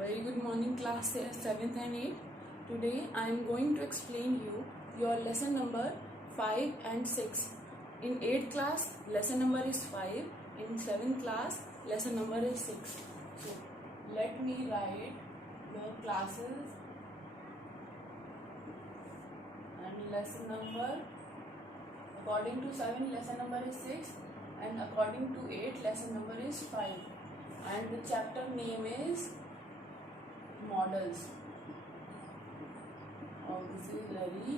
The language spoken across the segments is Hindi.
very good morning class 7th and 8th. Today I am going to explain you your lesson number 5 and 6. In 8th class lesson number is 5. In 7th class lesson number is 6. So let me write your classes and lesson number. According to 7 lesson number is 6 and according to 8 lesson number is 5. And the chapter name is models, auxiliary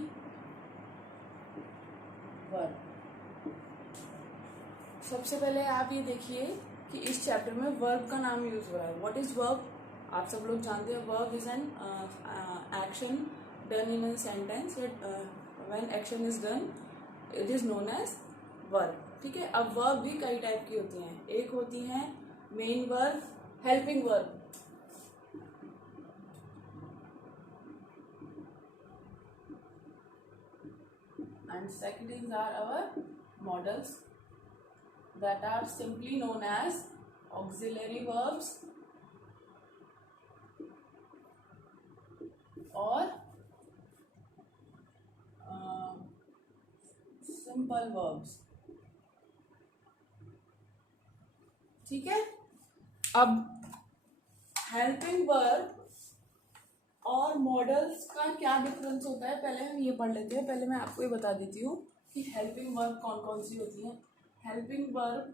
verb. सबसे पहले आप ये देखिए कि इस चैप्टर में वर्ब का नाम यूज हो रहा है. What is verb? आप सब लोग जानते हैं verb is an action done in an sentence. When action is done it is known as verb. ठीक है. अब वर्ब भी कई टाइप की होती हैं. एक होती हैं main verb, helping verb. And second are our models that are simply known as auxiliary verbs or simple verbs. ठीक है. अब हेल्पिंग वर्ब और मॉडल्स का क्या डिफरेंस होता है पहले हम ये पढ़ लेते हैं. पहले मैं आपको ये बता देती हूँ कि हेल्पिंग वर्ब कौन कौन सी होती हैं. Helping verb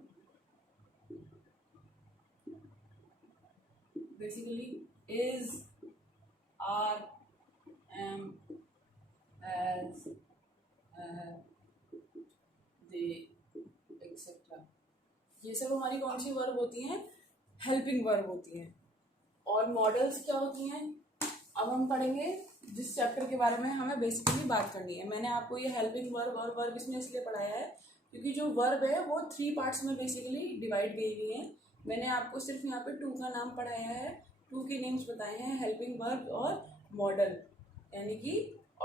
basically is, are, am, as, they, etcetera. ये सब हमारी कौन सी वर्ब होती हैं? हेल्पिंग वर्ब होती हैं. और मॉडल्स क्या होती हैं अब हम पढ़ेंगे. जिस चैप्टर के बारे में हमें बेसिकली बात करनी है. मैंने आपको ये हेल्पिंग वर्ब और वर्ब इसमें इसलिए पढ़ाया है क्योंकि जो वर्ब है वो 3 पार्ट्स में बेसिकली डिवाइड की हुई है. मैंने आपको सिर्फ यहाँ पे 2 का नाम पढ़ाया है, 2 के नेम्स बताए हैं, हेल्पिंग वर्ब और मॉडल यानी कि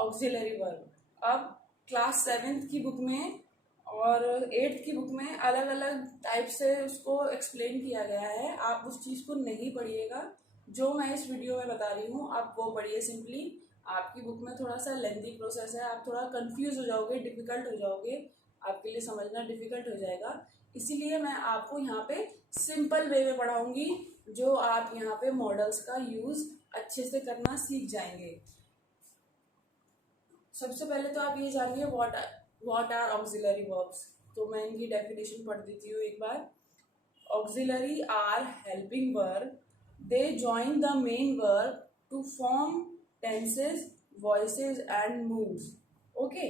ऑक्सिलरी वर्ब. अब क्लास 7th की बुक में और 8th की बुक में अलग अलग टाइप से उसको एक्सप्लेन किया गया है. आप उस चीज़ को नहीं पढ़िएगा जो मैं इस वीडियो में बता रही हूँ, आप वो पढ़िए. सिंपली आपकी बुक में थोड़ा सा लेंथी प्रोसेस है, आप थोड़ा कंफ्यूज हो जाओगे, डिफ़िकल्ट हो जाओगे, आपके लिए समझना डिफ़िकल्ट हो जाएगा. इसीलिए मैं आपको यहाँ पे सिंपल वे में पढ़ाऊँगी जो आप यहाँ पे मॉडल्स का यूज़ अच्छे से करना सीख जाएंगे. सबसे पहले तो आप ये जानिए व्हाट आर ऑक्सिलरी वर्ब्स. तो मैं इनकी डेफिनेशन पढ़ देती हूँ एक बार. Auxiliary or helping verb. They join the main verb to form tenses, voices and moods. Okay.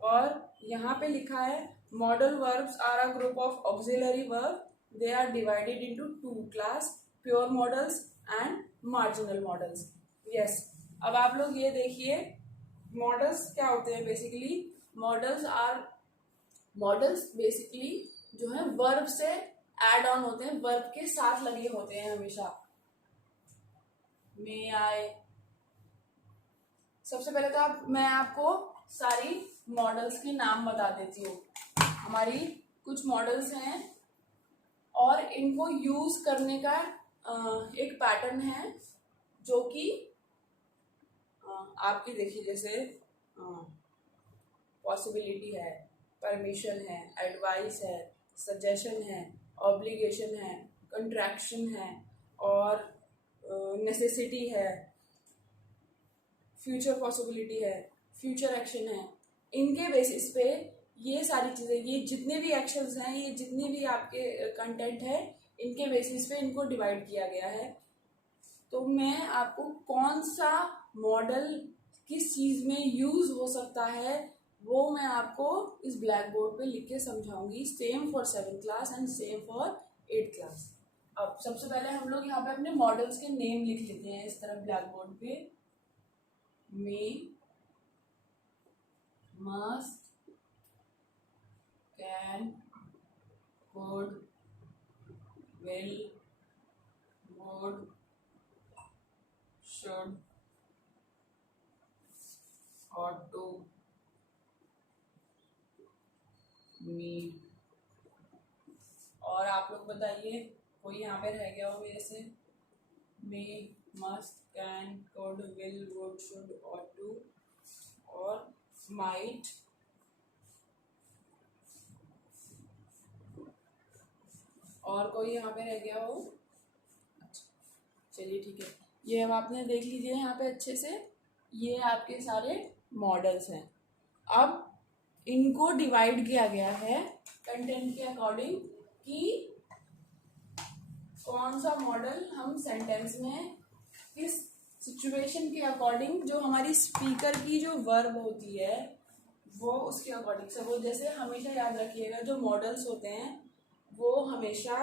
और यहाँ पे लिखा है modal verbs are a group of auxiliary verb. They are divided into 2 class, pure modals and marginal modals. Yes. अब आप लोग ये देखिए modals क्या होते हैं. बेसिकली modals बेसिकली जो है verb से एड ऑन होते हैं, वर्ब के साथ लगे होते हैं हमेशा. मे आई. सबसे पहले तो मैं आपको सारी मॉडल्स के नाम बता देती हूँ. हमारी कुछ मॉडल्स हैं और इनको यूज करने का एक पैटर्न है जो कि आपकी देखिए जैसे पॉसिबिलिटी है, परमिशन है, एडवाइस है, सजेशन है, ऑब्लिगेशन है, कंट्रैक्शन है और नेसेसिटी है, फ्यूचर पॉसिबिलिटी है, फ्यूचर एक्शन है. इनके बेसिस पे ये सारी चीज़ें, ये जितने भी एक्शंस हैं, ये जितने भी आपके कंटेंट है, इनके बेसिस पे इनको डिवाइड किया गया है. तो मैं आपको कौन सा मॉडल किस चीज़ में यूज हो सकता है वो मैं आपको इस ब्लैक बोर्ड पे लिख के समझाऊंगी. Same for 7th class and same for 8th class. अब सबसे पहले हम लोग यहाँ पे अपने मॉडल्स के नेम लिख लेते हैं इस तरह ब्लैक बोर्ड पे. May, must, can, could, will, would, should, ought to, need. और आप लोग बताइए कोई यहाँ पे रह गया हो मेरे से. May, must, can, could, will, would, should, ought to और might, और कोई यहाँ पे रह गया हो? अच्छा, चलिए ठीक है, ये अब आपने देख लीजिए यहाँ पे अच्छे से, ये आपके सारे मॉडल्स हैं। अब इनको डिवाइड किया गया है कंटेंट के अकॉर्डिंग कि कौन सा मॉडल हम सेंटेंस में किस सिचुएशन के अकॉर्डिंग, जो हमारी स्पीकर की जो वर्ब होती है वो उसके अकॉर्डिंग से, वो जैसे हमेशा याद रखिएगा जो मॉडल्स होते हैं वो हमेशा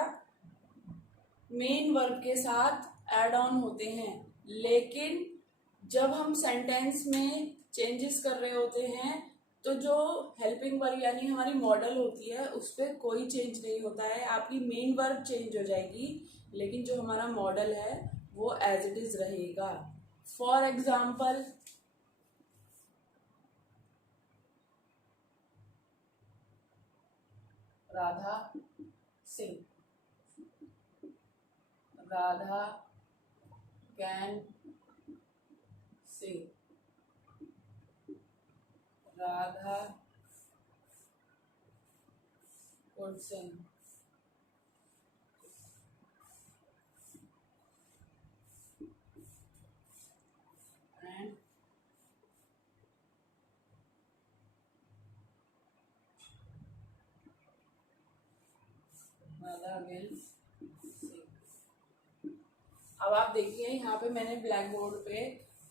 मेन वर्ब के साथ ऐड ऑन होते हैं, लेकिन जब हम सेंटेंस में चेंजेस कर रहे होते हैं तो जो हेल्पिंग वर्ब यानी हमारी मॉडल होती है उस पर कोई चेंज नहीं होता है, आपकी मेन वर्ब चेंज हो जाएगी लेकिन जो हमारा मॉडल है वो एज इट इज रहेगा। For example, Radha Singh, Radha can sing, Radha could sing, and Radha will sing। अब आप देखिए यहाँ पे मैंने ब्लैक बोर्ड पे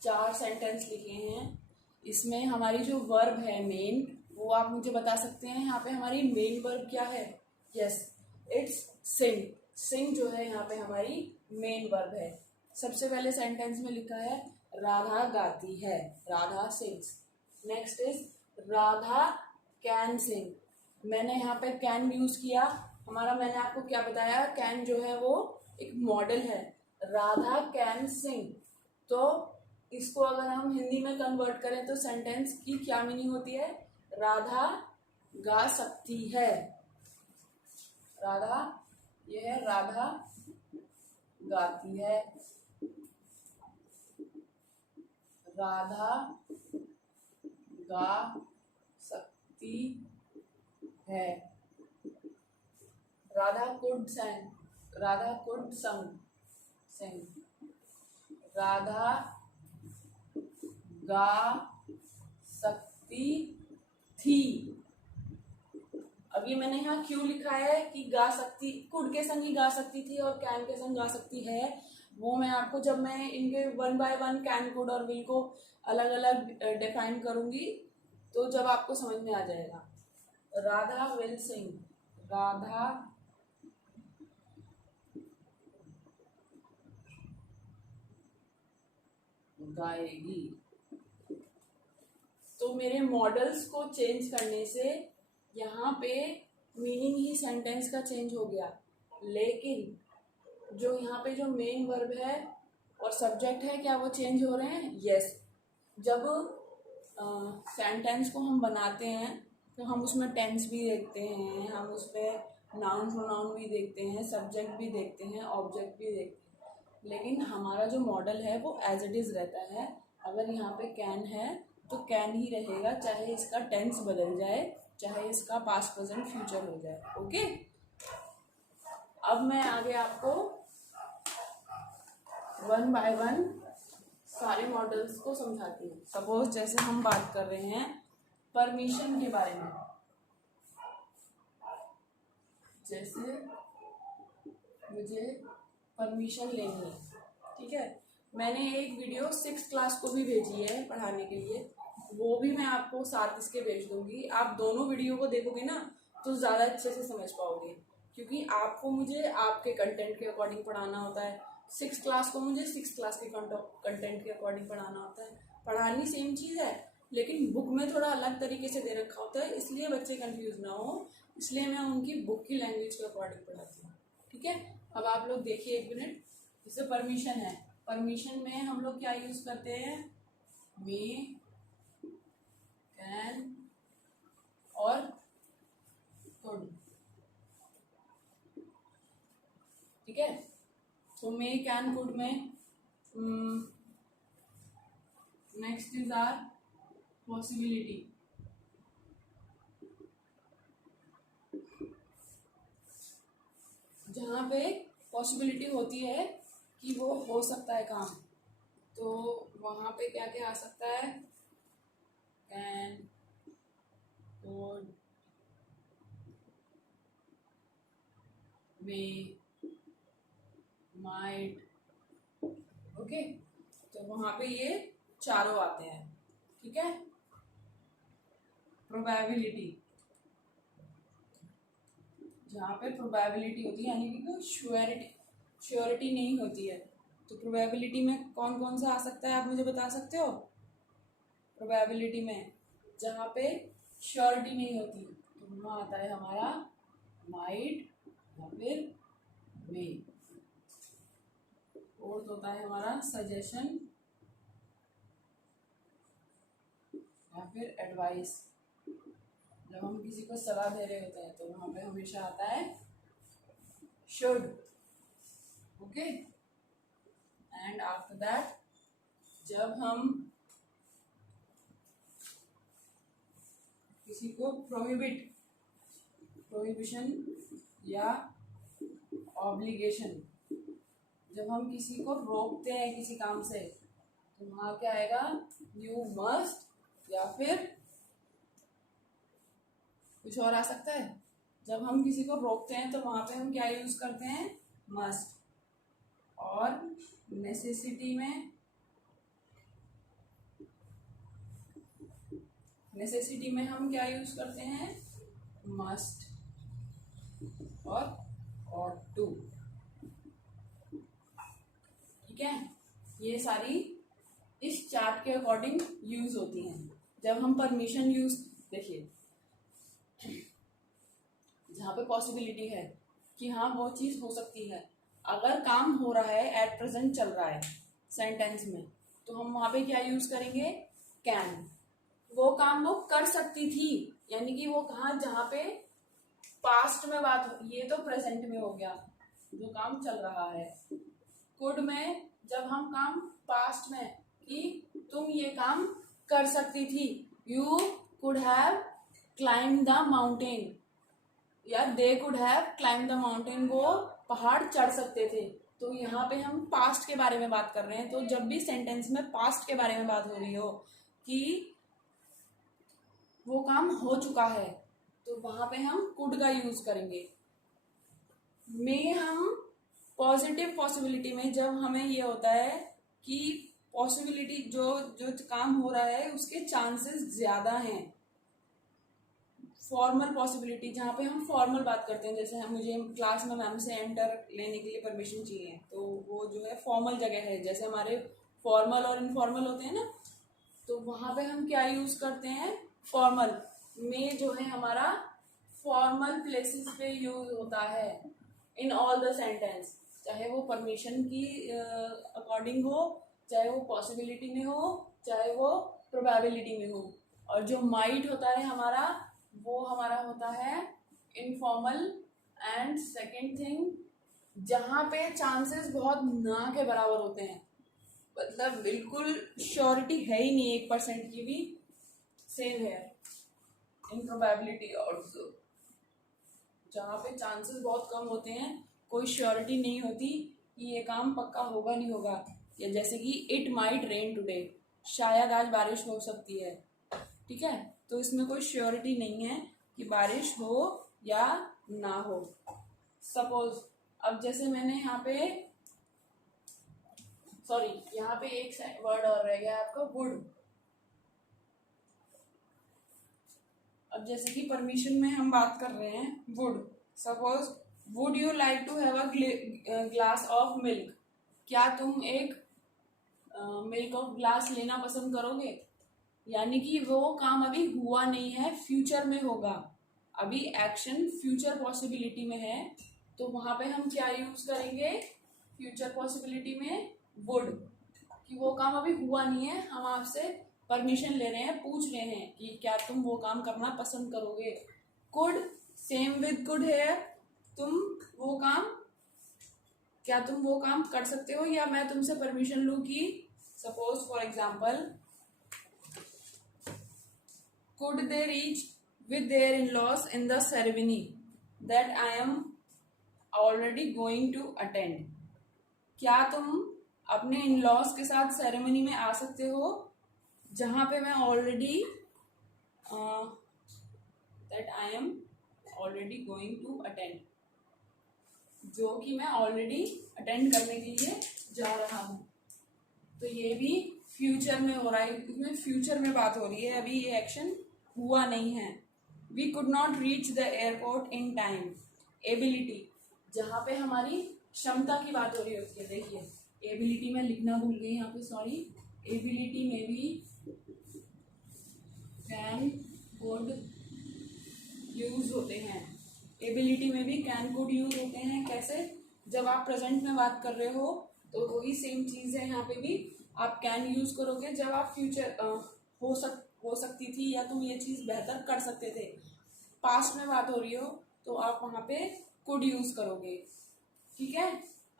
4 सेंटेंस लिखे हैं, इसमें हमारी जो वर्ब है मेन वो आप मुझे बता सकते हैं यहाँ पे हमारी मेन वर्ब क्या है? यस, इट्स सिंग। सिंग जो है यहाँ पे हमारी मेन वर्ब है। सबसे पहले सेंटेंस में लिखा है राधा गाती है, Radha sings. Next is Radha can sing, मैंने यहाँ पे कैन यूज किया, हमारा मैंने आपको क्या बताया, कैन जो है वो एक मॉडल है। राधा कैन सिंग, तो इसको अगर हम हिंदी में कन्वर्ट करें तो सेंटेंस की क्या मीनिंग होती है? राधा गा सकती है। राधा, ये है राधा गाती है, राधा गा सकती है। Radha could सैंग, Radha could sing, Radha गा सकती थी। अब ये मैंने यहाँ क्यों लिखा है कि गा सकती, कुड के संग ही गा सकती थी और कैन के संग गा सकती है, वो मैं आपको जब मैं इनके 1 बाय 1 कैन, कुड और विल को अलग अलग डिफाइन करूंगी तो जब आपको समझ में आ जाएगा। राधा विल सिंग, राधा गाएगी। तो मेरे मॉडल्स को चेंज करने से यहाँ पे मीनिंग ही सेंटेंस का चेंज हो गया, लेकिन जो यहाँ पे जो मेन वर्ब है और सब्जेक्ट है क्या वो चेंज हो रहे हैं? यस। जब सेंटेंस को हम बनाते हैं तो हम उसमें टेंस भी देखते हैं, हम उसमें नाउन प्रोनाउन भी देखते हैं, सब्जेक्ट भी देखते हैं, ऑब्जेक्ट भी देखते हैं, लेकिन हमारा जो मॉडल है वो एज इट इज़ रहता है। अगर यहाँ पे कैन है तो कैन ही रहेगा, चाहे इसका टेंस बदल जाए, चाहे इसका पास्ट प्रेजेंट फ्यूचर हो जाए। ओके, अब मैं आगे आपको 1 बाय 1 सारे मॉडल्स को समझाती हूँ। सपोज जैसे हम बात कर रहे हैं परमिशन के बारे में, जैसे मुझे परमिशन लेनी है, ठीक है, मैंने एक वीडियो 6th क्लास को भी भेजी है पढ़ाने के लिए, वो भी मैं आपको साथ इसके भेज दूंगी। आप दोनों वीडियो को देखोगे ना तो ज़्यादा अच्छे से समझ पाओगे, क्योंकि आपको मुझे आपके कंटेंट के अकॉर्डिंग पढ़ाना होता है, 6th क्लास को मुझे 6th क्लास के कंटेंट के अकॉर्डिंग पढ़ाना होता है। पढ़ानी सेम चीज़ है लेकिन बुक में थोड़ा अलग तरीके से दे रखा होता है, इसलिए बच्चे कंफ्यूज ना हो, इसलिए मैं उनकी बुक की लैंग्वेज के अकॉर्डिंग पढ़ाती हूँ। ठीक है, अब आप लोग देखिए 1 मिनट। जैसे परमिशन है, परमिशन में हम लोग क्या यूज करते हैं? मे, कैन और कुड। ठीक है, तो मे कैन कुड में नेक्स्ट इज आर पॉसिबिलिटी। जहाँ पे पॉसिबिलिटी होती है कि वो हो सकता है काम, तो वहाँ पे क्या क्या आ सकता है? Can, code, may, might. Okay, तो वहाँ पे ये चारों आते हैं। ठीक है। प्रोबेबिलिटी, जहाँ पे प्रोबेबिलिटी होती है यानी कि कोई श्योरिटी नहीं होती है, तो प्रोबेबिलिटी में कौन कौन सा आ सकता है, आप मुझे बता सकते हो? प्रोबेबिलिटी में जहाँ पे श्योरिटी नहीं होती, तो वहाँ आता है हमारा माइट या फिर मे। और होता है हमारा सजेशन या फिर एडवाइस। जब हम किसी को सलाह दे रहे होते हैं तो वहाँ पे हमेशा आता है should. Okay, and after that जब हम किसी को प्रोहिबिशन या ऑब्लिगेशन, जब हम किसी को रोकते हैं किसी काम से, तो वहाँ क्या आएगा? यू मस्ट या फिर कुछ और आ सकता है। जब हम किसी को रोकते हैं तो वहाँ पे हम क्या यूज करते हैं? मस्ट। और नेसेसिटी में हम क्या यूज करते हैं? मस्ट और ought to। ठीक है, ये सारी इस चार्ट के अकॉर्डिंग यूज होती हैं। जब हम परमिशन यूज, देखिए जहाँ पे पॉसिबिलिटी है कि हाँ वो चीज हो सकती है, अगर काम हो रहा है, एट प्रेजेंट चल रहा है सेंटेंस में, तो हम वहां पे क्या यूज करेंगे? कैन। वो काम वो कर सकती थी, यानी कि वो कहा जहाँ पे पास्ट में बात हो, ये तो प्रेजेंट में हो गया जो काम चल रहा है। कुड में जब हम काम पास्ट में कि तुम ये काम कर सकती थी, you could have climb the mountain, या they could have climb the mountain, वो पहाड़ चढ़ सकते थे। तो यहाँ पे हम पास्ट के बारे में बात कर रहे हैं, तो जब भी सेंटेंस में पास्ट के बारे में बात हो रही हो कि वो काम हो चुका है, तो वहां पे हम कुड का यूज करेंगे। में हम पॉजिटिव पॉसिबिलिटी में जब हमें ये होता है कि पॉसिबिलिटी जो जो काम हो रहा है उसके चांसेस ज्यादा हैं। फॉर्मल पॉसिबिलिटी, जहाँ पे हम फॉर्मल बात करते हैं, जैसे हम मुझे क्लास में मैम से एंटर लेने के लिए परमिशन चाहिए, तो वो जो है फॉर्मल जगह है, जैसे हमारे फॉर्मल और इनफॉर्मल होते हैं ना, तो वहाँ पे हम क्या यूज करते हैं? फॉर्मल में जो है हमारा फॉर्मल प्लेसेस पे यूज होता है इन ऑल द सेंटेंस, चाहे वो परमिशन की अकॉर्डिंग हो, चाहे वो पॉसिबिलिटी में हो, चाहे वो प्रोबेबिलिटी में हो। और जो माइट होता है हमारा, वो हमारा होता है इनफॉर्मल। एंड सेकंड थिंग, जहाँ पे चांसेस बहुत ना के बराबर होते हैं, मतलब बिल्कुल श्योरिटी है ही नहीं 1% की भी, सेम है इन प्रोबेबिलिटी ऑल्सो। जहाँ पे चांसेस बहुत कम होते हैं, कोई श्योरिटी नहीं होती कि ये काम पक्का होगा नहीं होगा, या जैसे कि इट माइट रेन टुडे, शायद आज बारिश हो सकती है। ठीक है, तो इसमें कोई श्योरिटी नहीं है कि बारिश हो या ना हो। सपोज अब जैसे मैंने यहाँ पे, सॉरी यहाँ पे एक वर्ड और रह गया आपका, वुड। अब जैसे कि परमिशन में हम बात कर रहे हैं would. Suppose would you like to have a glass of milk, क्या तुम एक मिल्क ऑफ ग्लास लेना पसंद करोगे? यानी कि वो काम अभी हुआ नहीं है, फ्यूचर में होगा, अभी एक्शन फ्यूचर पॉसिबिलिटी में है, तो वहां पे हम क्या यूज करेंगे? फ्यूचर पॉसिबिलिटी में वुड, कि वो काम अभी हुआ नहीं है, हम आपसे परमिशन ले रहे हैं, पूछ रहे हैं कि क्या तुम वो काम करना पसंद करोगे। कुड, सेम विद कुड है, तुम वो काम क्या तुम वो काम कर सकते हो, या मैं तुमसे परमिशन लूँ कि suppose for example could they reach with their in-laws in the ceremony that I am already going to attend? क्या तुम अपने इन-लॉज के साथ सेरेमनी में आ सकते हो जहाँ पे मैं already that I am already going to attend, जो कि मैं ऑलरेडी अटेंड करने के लिए जा रहा हूँ। तो ये भी फ्यूचर में हो रहा है, इसमें फ्यूचर में बात हो रही है, अभी ये एक्शन हुआ नहीं है। We could not reach the airport in time. Ability, जहाँ पे हमारी क्षमता की बात हो रही होती है, देखिए एबिलिटी में लिखना भूल गई यहाँ पे, सॉरी। एबिलिटी में भी कैन कुड यूज होते हैं, एबिलिटी में भी कैन कुड यूज होते हैं। कैसे? जब आप प्रेजेंट में बात कर रहे हो तो वही सेम चीज है, यहाँ पे भी आप कैन यूज करोगे जब आप फ्यूचर हो सकती थी या तुम ये चीज बेहतर कर सकते थे। पास्ट में बात हो रही हो तो आप वहां पे कुड यूज करोगे। ठीक है,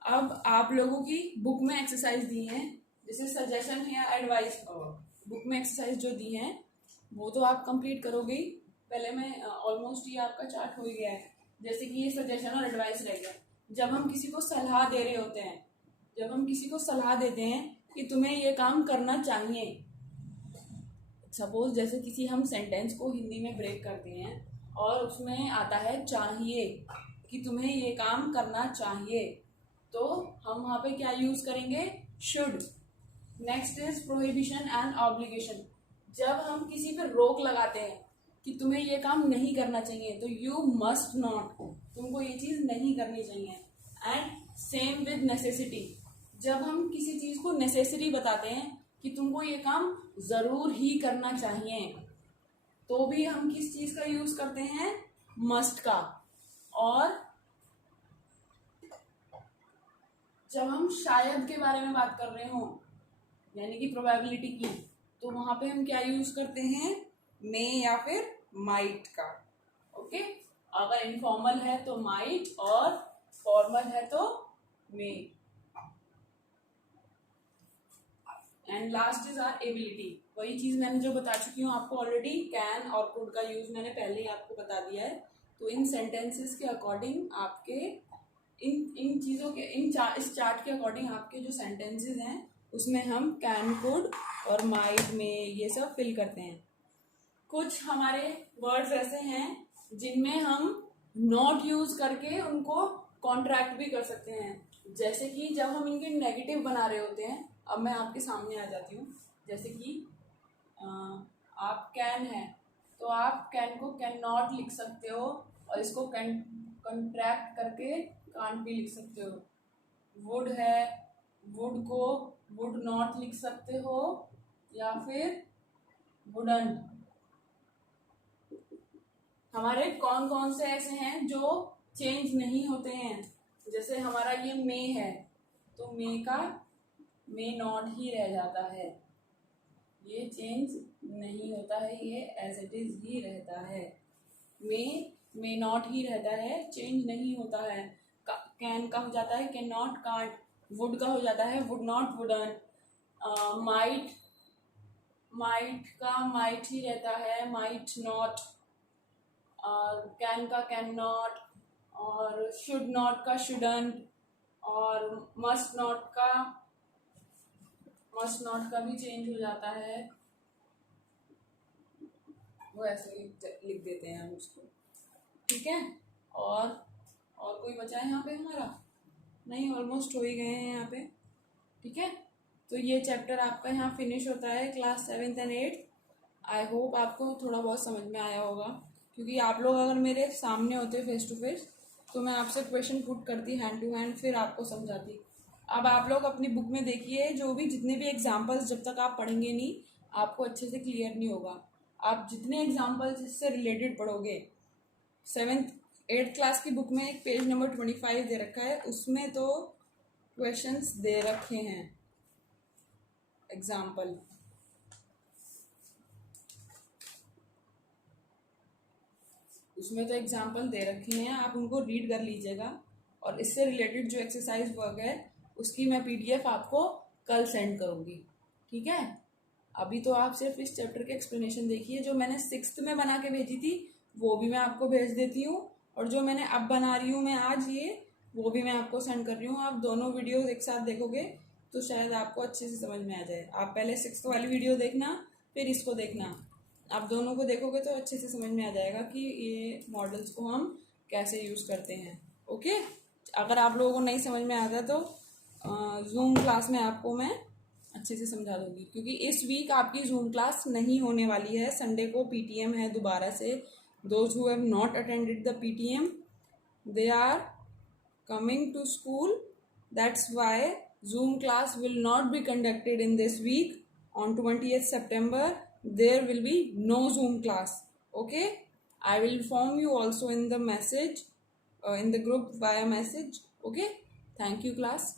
अब आप लोगों की बुक में एक्सरसाइज दी है, जैसे सजेशन या एडवाइस, बुक में एक्सरसाइज जो दी है वो तो आप कंप्लीट करोगे ही। पहले में ऑलमोस्ट ये आपका चार्ट हो ही गया है। जैसे कि ये सजेशन और एडवाइस रह गया। जब हम किसी को सलाह दे रहे होते हैं, जब हम किसी को सलाह देते हैं कि तुम्हें ये काम करना चाहिए, सपोज जैसे किसी हम सेंटेंस को हिंदी में ब्रेक करते हैं और उसमें आता है चाहिए, कि तुम्हें ये काम करना चाहिए, तो हम वहाँ पे क्या यूज करेंगे? Should. Next is prohibition and obligation. जब हम किसी पे रोक लगाते हैं कि तुम्हें ये काम नहीं करना चाहिए, तो यू मस्ट नॉट, तुमको ये चीज नहीं करनी चाहिए। एंड सेम विद नेसेसिटी, जब हम किसी चीज को नेसेसरी बताते हैं कि तुमको ये काम जरूर ही करना चाहिए, तो भी हम किस चीज का यूज करते हैं? मस्ट का। और जब हम शायद के बारे में बात कर रहे हो, यानी कि प्रोबेबिलिटी की, तो वहां पे हम क्या यूज करते हैं? मे या फिर माइट का। ओके, अगर इनफॉर्मल है तो माइट और फॉर्मल है तो may. And last is are ability. वही चीज मैंने जो बता चुकी हूँ आपको ऑलरेडी, कैन और कुड का यूज मैंने पहले ही आपको बता दिया है। तो इन सेंटेंसेस के अकॉर्डिंग आपके इन चीजों के इस चार्ट के अकॉर्डिंग आपके जो सेंटेंसेस हैं उसमें हम कैन, कुड और माइट में ये सब फिल करते हैं। कुछ हमारे वर्ड्स ऐसे हैं जिनमें हम नॉट यूज करके उनको कॉन्ट्रैक्ट भी कर सकते हैं। जैसे कि जब हम इनके नेगेटिव बना रहे होते हैं, अब मैं आपके सामने आ जाती हूँ। जैसे कि आप कैन है तो आप कैन को कैन नॉट लिख सकते हो, और इसको कैन कॉन्ट्रैक्ट करके कांट भी लिख सकते हो। वुड है, वुड को वुड नॉट लिख सकते हो या फिर वुडंट। हमारे कौन कौन से ऐसे हैं जो चेंज नहीं होते हैं? जैसे हमारा ये मे है तो मे का मे नॉट ही रह जाता है, ये चेंज नहीं होता है, ये एज इट इज ही रहता है। मे नॉट ही रहता है, चेंज नहीं होता है। कैन का हो जाता है कैन नॉट, कांट। वुड का हो जाता है वुड नॉट, वुडंट। माइट का माइट ही रहता है, माइट नॉट। कैन का कैन नॉट, और शुड नॉट का शुडंट, और मस्ट नॉट का भी चेंज हो जाता है। वो ऐसे लिख देते हैं हम उसको। ठीक है, और कोई बचा है यहाँ पे हमारा? नहीं, ऑलमोस्ट हो ही गए हैं यहाँ पे। ठीक है, तो ये चैप्टर आपका यहाँ फिनिश होता है, class 7th and 8th। I hope आपको थोड़ा बहुत समझ में आया होगा, क्योंकि आप लोग अगर मेरे सामने होते फेस टू फेस तो मैं आपसे क्वेश्चन पुट करती हैंड टू हैंड, फिर आपको समझाती। अब आप लोग अपनी बुक में देखिए, जो भी जितने भी एग्जाम्पल्स, जब तक आप पढ़ेंगे नहीं आपको अच्छे से क्लियर नहीं होगा। आप जितने एग्जाम्पल्स इससे रिलेटेड पढ़ोगे, 7th 8th क्लास की बुक में एक पेज नंबर 25 दे रखा है, उसमें तो क्वेश्चंस दे रखे हैं एग्जाम्पल। उसमें तो एग्जाम्पल दे रखे हैं, आप उनको रीड कर लीजिएगा। और इससे रिलेटेड जो एक्सरसाइज वर्क है उसकी मैं PDF आपको कल सेंड करूँगी, ठीक है। अभी तो आप सिर्फ इस चैप्टर के एक्सप्लेनेशन देखिए। जो मैंने 6th में बना के भेजी थी वो भी मैं आपको भेज देती हूँ, और जो मैंने अब बना रही हूँ मैं आज ये, वो भी मैं आपको सेंड कर रही हूँ। आप दोनों वीडियो एक साथ देखोगे तो शायद आपको अच्छे से समझ में आ जाए। आप पहले 6th वाली वीडियो देखना, फिर इसको देखना। आप दोनों को देखोगे तो अच्छे से समझ में आ जाएगा कि ये मॉडल्स को हम कैसे यूज़ करते हैं। ओके, अगर आप लोगों को नहीं समझ में आता तो जूम क्लास में आपको मैं अच्छे से समझा दूंगी, क्योंकि इस वीक आपकी जूम क्लास नहीं होने वाली है। संडे को PTM है दोबारा से। Those who have not attended the PTM, they are coming to school. That's why Zoom class will not be conducted in this week. On 20th September, there will be no Zoom class. Okay, I will inform you also in the message, in the group via message. Okay, thank you class.